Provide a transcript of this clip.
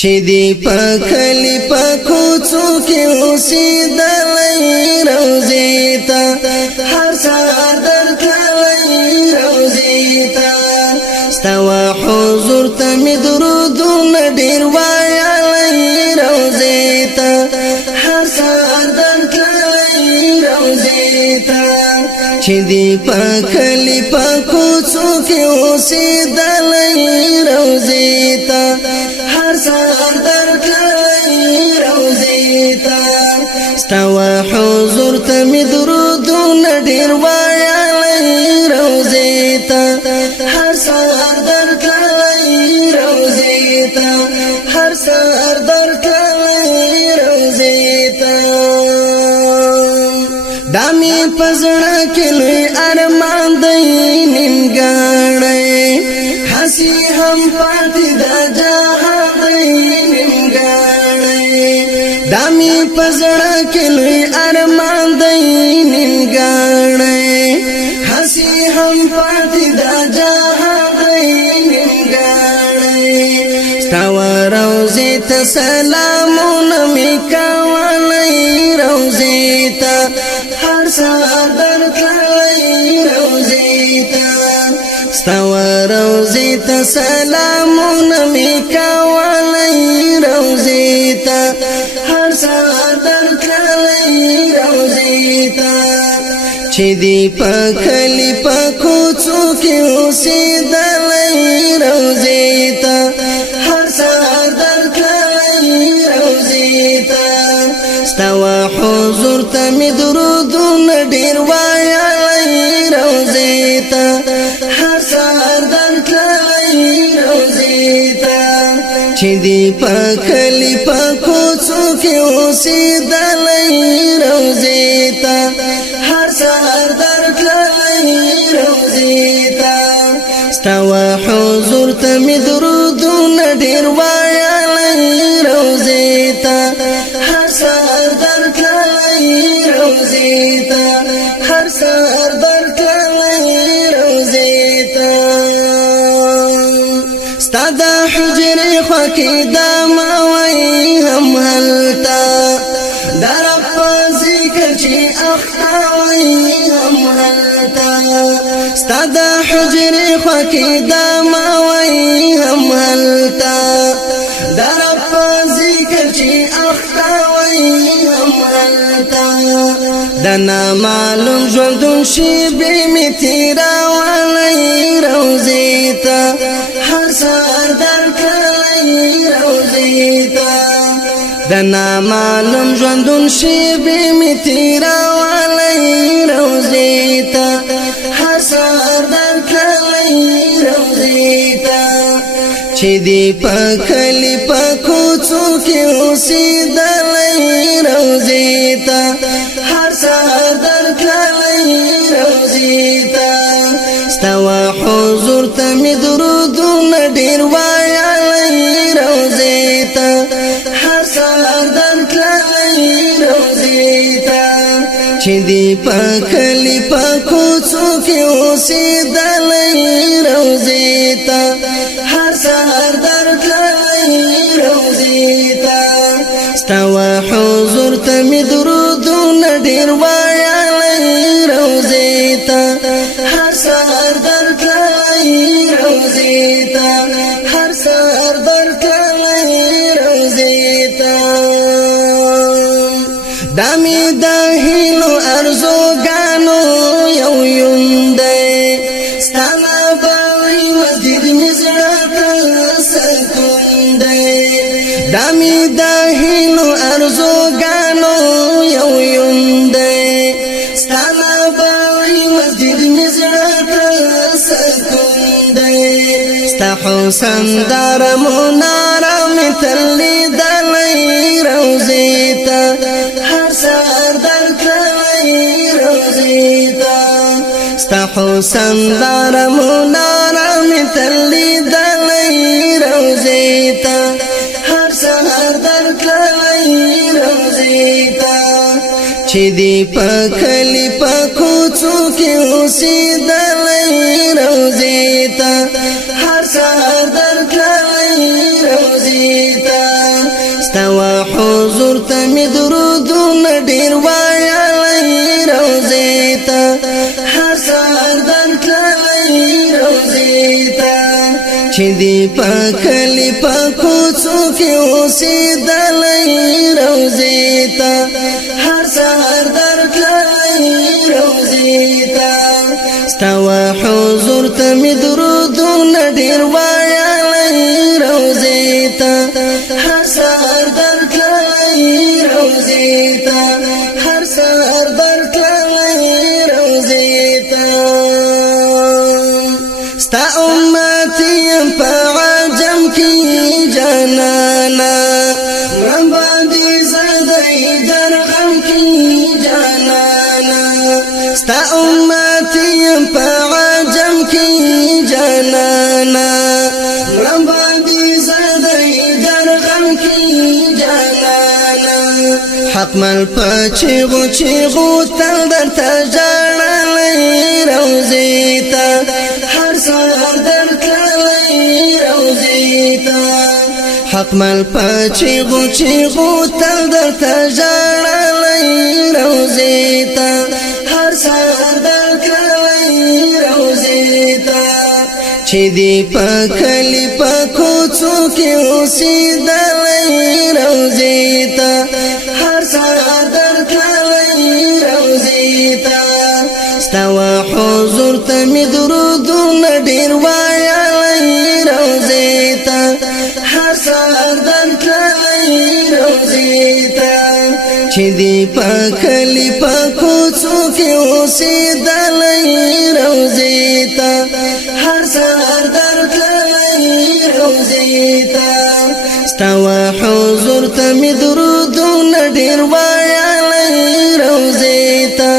چې دی په کلی په کوڅو کې اوسېدلې روزي ته هر سهار درتلې روزي ته ستوا حضور ته مې درودونه ډېر وایلې روزي ته هر سهار درتلې روزي ته چې دی په کلی په کوڅو کې اوسېدلې روزي ته هر سهار درتلې روزي ته ستوا حضور ته مې درودونه ډېر وایلې روزي ته هر سهار درتلې روزي ته هر سهار درتلې روزي ته دامي پزړه کې لوی ارمان دی نیمګړی حسي هم پاتې د جهان دی نیمګړی دامي پزړه کې لوی ارمان دی نیمګړی حسي هم پاتې د جهان دی نیمګړی ستوا روزي ته سلامونه مې کولې روزي ته هر سهار درتلې روزي ته ستوا روزي ته سلامونه مې کولې روزي ته هر سهار درتلې روزي ته چې دی په کلی په کوڅو کې اوسېدلې روزي ته هر سهار درتلې روزي ته ستوا حضور ته مې درودونه ډېر وایلې روزي ته هر سهار درتلې روزي ته چې دی په کلی په کوڅو کې اوسېدلې روزي ته هر سهار درتلې روزي ته ستوا حضور ته مې درودونه ډېر وایلې روزي ته هر سهار درتلې روزي ته هر سهار درتلې روزي ته ستا د حجرې خوا کې دا ماوی هم هلته د رب په ذکر چې اخته وی هم هلته ستا د حجرې خوا کې دا ماوی هم هلته د رب په ذکر چې اخته وی هم هلته د نامعلوم ژوندون شېبې مې تېرولی روزي ته هر سهار درتلې روزي ته د نامعلوم ژوندون شېبې مې تېرولی روزي ته هر سهار درتلې روزي ته چې دی په کلی په کوڅو کې اوسېدلې روزي ته هر سهار درتلې روزي ته ستوا حضور ته مې درودونه ډېر وایلې روزي ته هر سهار درتلې روزي ته چې دی په کلی په کوڅو کې اوسېدلې روزي ته هر سهار درتلې روزي ته ستوا حضور ته مې درودونه ډېر وایلې روزي ته هر سهار درتلې روزي ته هر سهار درتلې روزي ته دامي د هیلو ارزوګانو یو یوندې ستانه باوي مسجد مې زړه ته سکون دی دامي د هیلو ارزوګانو یو یوندې ستانه باوي مسجد مې زړه ته سکون دی ستا حسن دار مناره مې تللې دلې روزي ته هر سهار درتلې روزي ته ستا حسن دار مناره مې تللې دلې روزي ته هر سهار درتلې روزي ته چې دی په کلی په کوڅو کې اوسېدلې روزي ته هر سهار درتلې روزي ته می درودونه ډیر وایلای روزي ته هر سحر درتللای روزي ته چې دی پکلی پکوڅو کې اوسېدلای روزي ته هر سحر درتللای روزي ته ستوا حضور ته می درودونه ډیر وایلای روزي ته هر سحر درتللای روزي ته هر سحر درتللای روزي ته ستا امتی په عجم کې جانانا باندې زدای درغم کې جانانا ستا امتی په عجم کې جانانا باندې زدای درغم کې جانانا حق مل پچغو چغو تل درته جړلای روزي ته هر سحر درتللای روزي ته حق مل پچغو چغو تل درته جړلای روزي ته هر سحر درتللای روزي ته چې دی پکلی پکوڅو کې اوسېدلای روزي ته هر سحر درتللای روزي ته ستوا حضور ته می درودونه ډیر وایلای روزي ته هر سحر درتللای روزي ته چې دی پکلی پکوڅو کې اوسېدلای روزي ته هر سحر درتللای روزي ته ستوا حضور ته می درودونه ډیر وایلای روزي ته